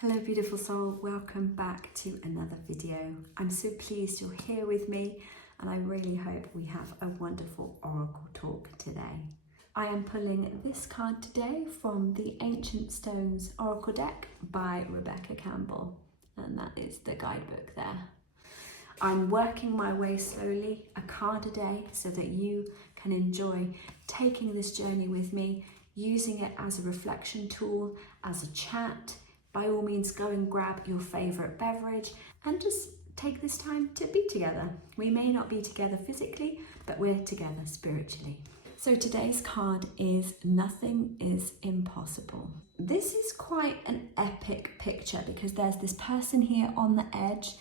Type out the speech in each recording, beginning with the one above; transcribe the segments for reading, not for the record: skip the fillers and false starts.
Hello beautiful soul, welcome back to another video. I'm so pleased you're here with me and I really hope we have a wonderful oracle talk today. I am pulling this card today from the Ancient Stones Oracle deck by Rebecca Campbell, and that is the guidebook there. I'm working my way slowly, a card a day, so that you can enjoy taking this journey with me, using it as a reflection tool, as a chat. By all means, go and grab your favourite beverage and just take this time to be together. We may not be together physically, but we're together spiritually. So today's card is Nothing is Impossible. This is quite an epic picture because there's this person here on the edge.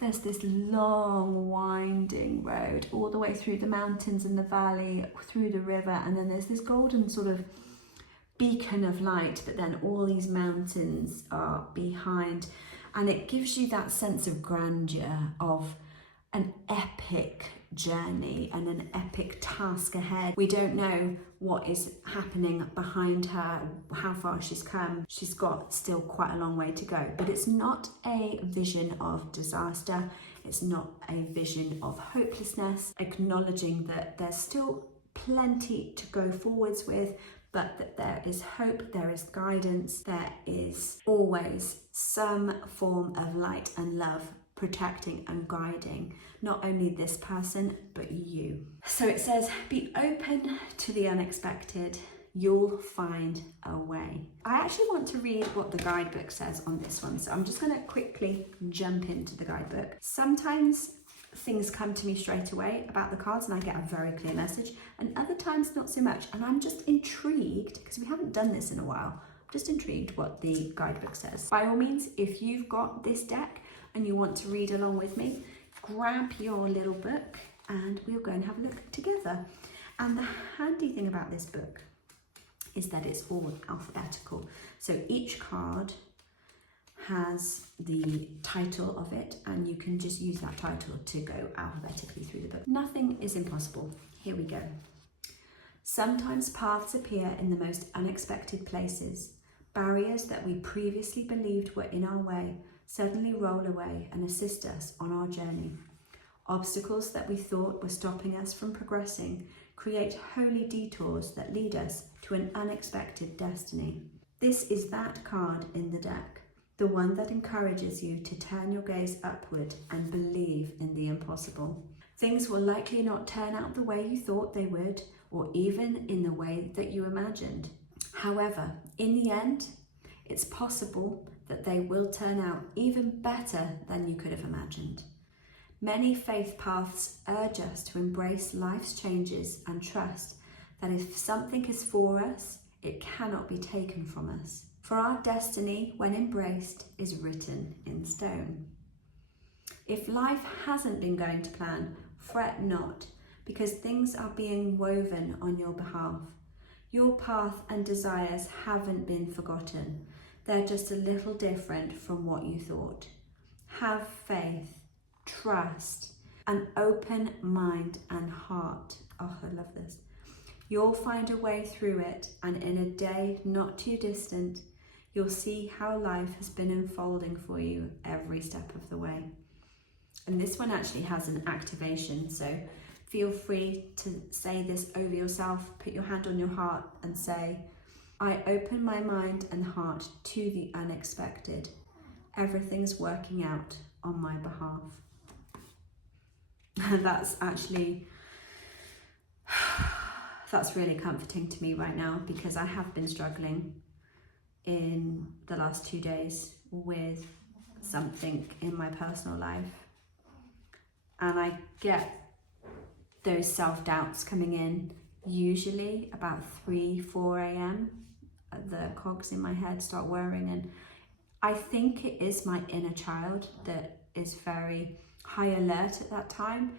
There's this long winding road all the way through the mountains and the valley, through the river, and then there's this golden sort of beacon of light, but then all these mountains are behind, and it gives you that sense of grandeur of an epic journey and an epic task ahead. We don't know what is happening behind her, how far she's come. She's got still quite a long way to go, but it's not a vision of disaster. It's not a vision of hopelessness, acknowledging that there's still plenty to go forwards with, but that there is hope, there is guidance, there is always some form of light and love protecting and guiding not only this person, but you. So it says, be open to the unexpected, you'll find a way. I actually want to read what the guidebook says on this one, so I'm just going to quickly jump into the guidebook. Sometimes things come to me straight away about the cards and I get a very clear message, and other times not so much, and I'm just intrigued because we haven't done this in a while. I'm just intrigued what the guidebook says. By all means, if you've got this deck and you want to read along with me, grab your little book and we'll go and have a look together. And the handy thing about this book is that it's all alphabetical, so each card has the title of it and you can just use that title to go alphabetically through the book. Nothing is impossible. Here we go. Sometimes paths appear in the most unexpected places. Barriers that we previously believed were in our way suddenly roll away and assist us on our journey. Obstacles that we thought were stopping us from progressing create holy detours that lead us to an unexpected destiny. This is that card in the deck. The one that encourages you to turn your gaze upward and believe in the impossible. Things will likely not turn out the way you thought they would, or even in the way that you imagined. However, in the end, it's possible that they will turn out even better than you could have imagined. Many faith paths urge us to embrace life's changes and trust that if something is for us, it cannot be taken from us. For our destiny, when embraced, is written in stone. If life hasn't been going to plan, fret not, because things are being woven on your behalf. Your path and desires haven't been forgotten. They're just a little different from what you thought. Have faith, trust, an open mind and heart. Oh, I love this. You'll find a way through it, and in a day not too distant, you'll see how life has been unfolding for you every step of the way. And this one actually has an activation, so feel free to say this over yourself. Put your hand on your heart and say, I open my mind and heart to the unexpected. Everything's working out on my behalf. That's really comforting to me right now, because I have been struggling in the last 2 days with something in my personal life, and I get those self-doubts coming in usually about 3-4 a.m. The cogs in my head start whirring, and I think it is my inner child that is very high alert at that time.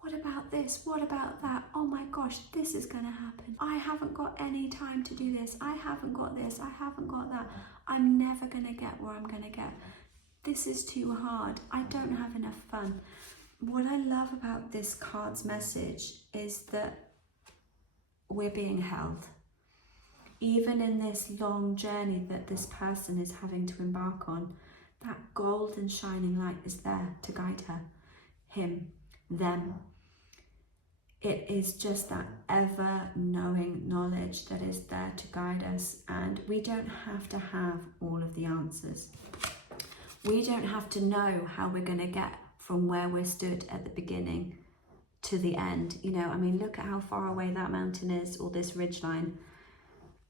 What about this? What about that? Oh my gosh, this is gonna happen. I haven't got any time to do this. I haven't got this. I haven't got that. I'm never gonna get where I'm gonna get. This is too hard. I don't have enough fun. What I love about this card's message is that we're being held. even in this long journey that this person is having to embark on, that golden shining light is there to guide her, him, them. It is just that ever-knowing knowledge that is there to guide us, and we don't have to have all of the answers. We don't have to know how we're going to get from where we're stood at the beginning to the end. You know, I mean, look at how far away that mountain is, or this ridgeline.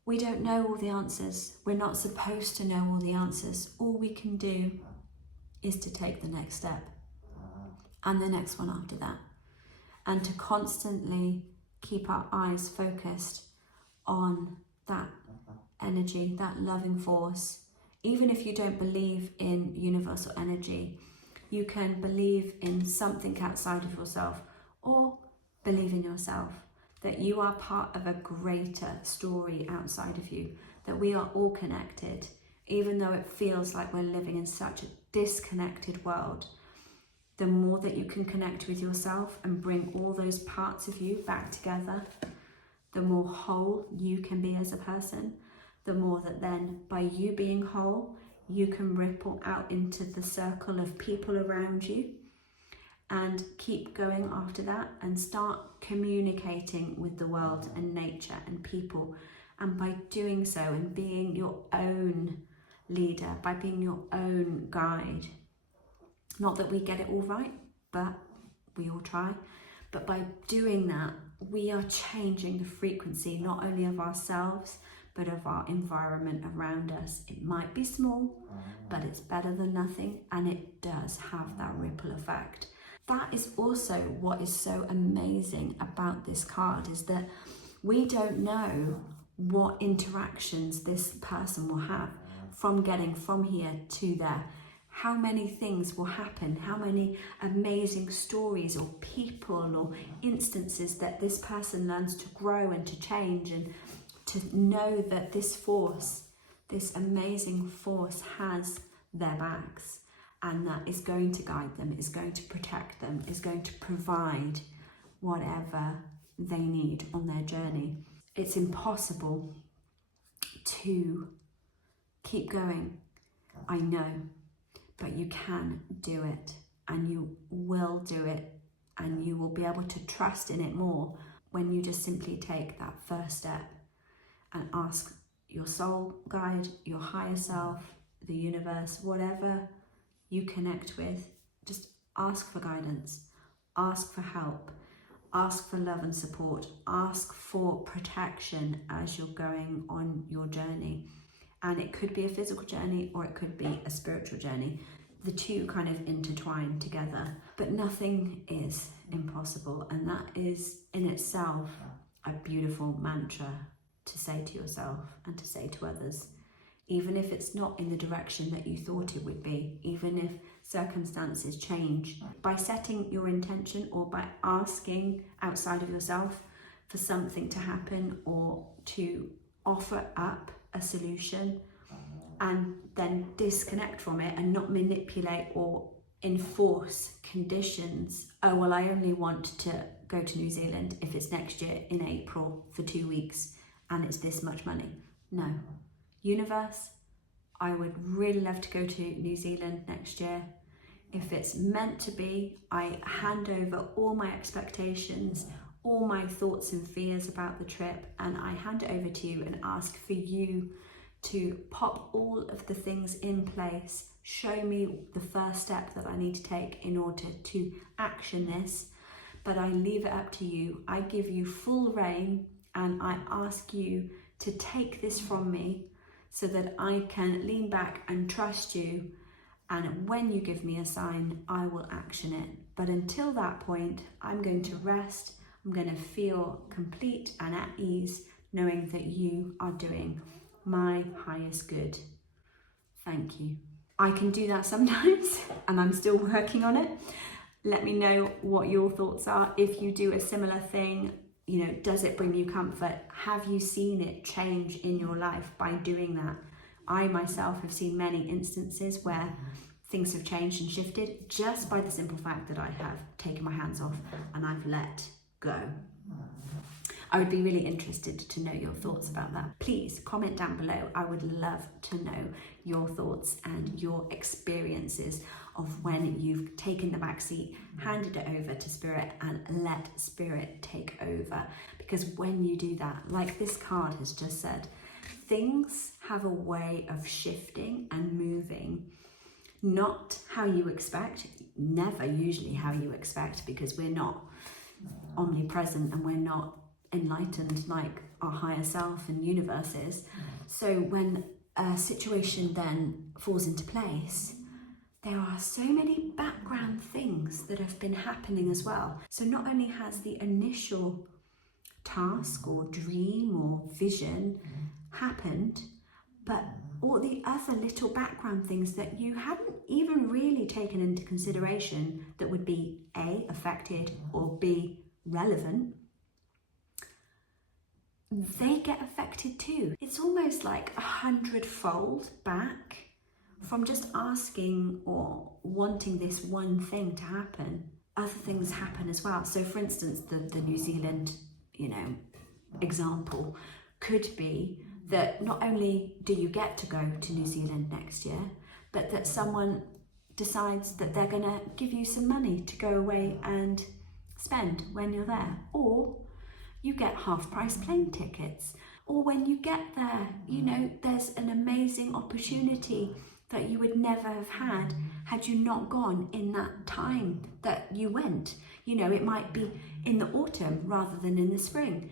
We don't know all the answers. We're not supposed to know all the answers. All we can do is to take the next step and the next one after that, and to constantly keep our eyes focused on that energy, that loving force. Even if you don't believe in universal energy, you can believe in something outside of yourself, or believe in yourself, that you are part of a greater story outside of you, that we are all connected, even though it feels like we're living in such a disconnected world. The more that you can connect with yourself and bring all those parts of you back together, the more whole you can be as a person, the more that then by you being whole, you can ripple out into the circle of people around you, and keep going after that and start communicating with the world and nature and people. And by doing so and being your own leader, by being your own guide, not that we get it all right, but we all try. But by doing that, we are changing the frequency, not only of ourselves, but of our environment around us. It might be small, but it's better than nothing, and it does have that ripple effect. That is also what is so amazing about this card, is that we don't know what interactions this person will have from getting from here to there. How many things will happen, how many amazing stories or people or instances that this person learns to grow and to change, and to know that this force, this amazing force, has their backs, and that is going to guide them, is going to protect them, is going to provide whatever they need on their journey. It's impossible to keep going, I know, but you can do it, and you will do it, and you will be able to trust in it more when you just simply take that first step and ask your soul guide, your higher self, the universe, whatever you connect with, just ask for guidance, ask for help, ask for love and support, ask for protection as you're going on your journey. And it could be a physical journey, or it could be a spiritual journey. The two kind of intertwine together, but nothing is impossible. And that is in itself a beautiful mantra to say to yourself and to say to others, even if it's not in the direction that you thought it would be, even if circumstances change. By setting your intention, or by asking outside of yourself for something to happen, or to offer up a solution, and then disconnect from it and not manipulate or enforce conditions. Oh, well, I only want to go to New Zealand if it's next year in April for 2 weeks and it's this much money. No. Universe, I would really love to go to New Zealand next year. If it's meant to be, I hand over all my expectations, all my thoughts and fears about the trip, and I hand it over to you and ask for you to pop all of the things in place, show me the first step that I need to take in order to action this, but I leave it up to you. I give you full reign, and I ask you to take this from me so that I can lean back and trust you, and when you give me a sign, I will action it. But until that point, I'm going to rest, I'm going to feel complete and at ease, knowing that you are doing my highest good. Thank you. I can do that sometimes, and I'm still working on it. Let me know what your thoughts are. If you do a similar thing, you know, does it bring you comfort? Have you seen it change in your life by doing that? I myself have seen many instances where things have changed and shifted just by the simple fact that I have taken my hands off and I've let go. I would be really interested to know your thoughts about that. Please comment down below. I would love to know your thoughts and your experiences of when you've taken the back seat, handed it over to Spirit and let Spirit take over. Because when you do that, like this card has just said, things have a way of shifting and moving, not how you expect, never usually how you expect, because we're not omnipresent and we're not enlightened like our higher self and universe is. So when a situation then falls into place, there are so many background things that have been happening as well. So not only has the initial task or dream or vision happened, but all the other little background things that you hadn't even really taken into consideration that would be A, affected, or B, relevant, they get affected too. It's almost like 100-fold back from just asking or wanting this one thing to happen. Other things happen as well. So for instance, the New Zealand, example could be that not only do you get to go to New Zealand next year, but that someone decides that they're gonna give you some money to go away and spend when you're there. Or you get half-price plane tickets. Or when you get there, there's an amazing opportunity that you would never have had you not gone in that time that you went. It might be in the autumn rather than in the spring.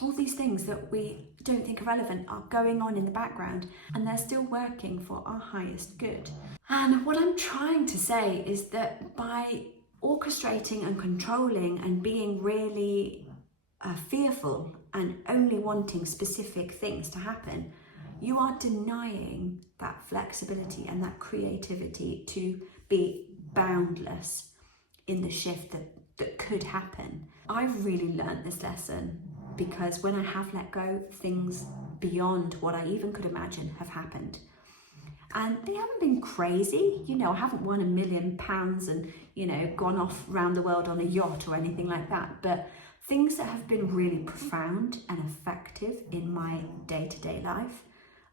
All these things that we don't think are relevant are going on in the background, and they're still working for our highest good. And what I'm trying to say is that by orchestrating and controlling and being really fearful and only wanting specific things to happen, you are denying that flexibility and that creativity to be boundless in the shift that could happen. I've really learned this lesson because when I have let go, things beyond what I even could imagine have happened. And they haven't been crazy. I haven't won £1 million and, gone off around the world on a yacht or anything like that. But things that have been really profound and effective in my day-to-day life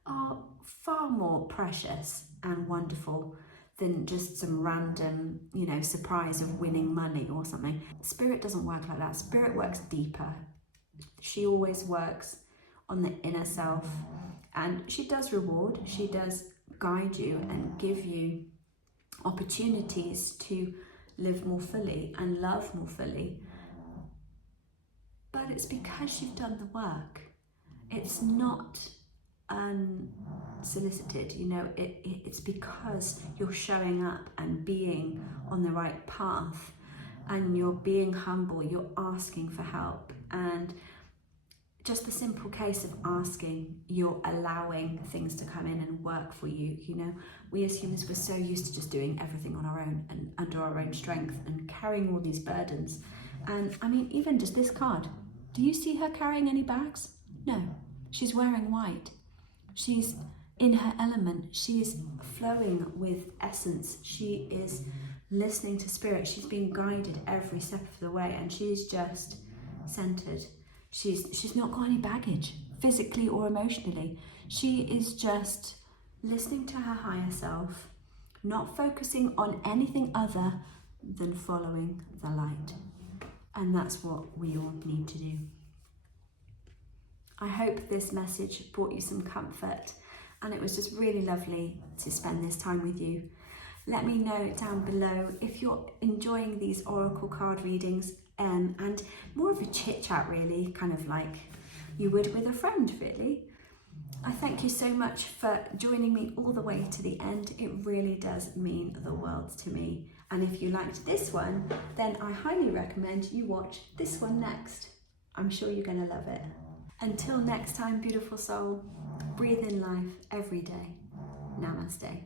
are far more precious and wonderful than just some random, surprise of winning money or something. Spirit doesn't work like that. Spirit works deeper. She always works on the inner self, and she does reward, she does guide you and give you opportunities to live more fully and love more fully. But it's because you've done the work. It's not unsolicited, it's because you're showing up and being on the right path, and you're being humble, you're asking for help. And just the simple case of asking, you're allowing things to come in and work for you. We as humans, we're so used to just doing everything on our own and under our own strength and carrying all these burdens. And I mean, even just this card, do you see her carrying any bags? No, she's wearing white. She's in her element. She's flowing with essence. She is listening to Spirit. She's being guided every step of the way, and she's just centered. She's not got any baggage, physically or emotionally. She is just listening to her higher self, not focusing on anything other than following the light. And that's what we all need to do. I hope this message brought you some comfort, and it was just really lovely to spend this time with you. Let me know down below if you're enjoying these oracle card readings, and more of a chit chat really, kind of like you would with a friend really. I thank you so much for joining me all the way to the end. It really does mean the world to me. And if you liked this one, then I highly recommend you watch this one next. I'm sure you're gonna love it. Until next time, beautiful soul, breathe in life every day. Namaste.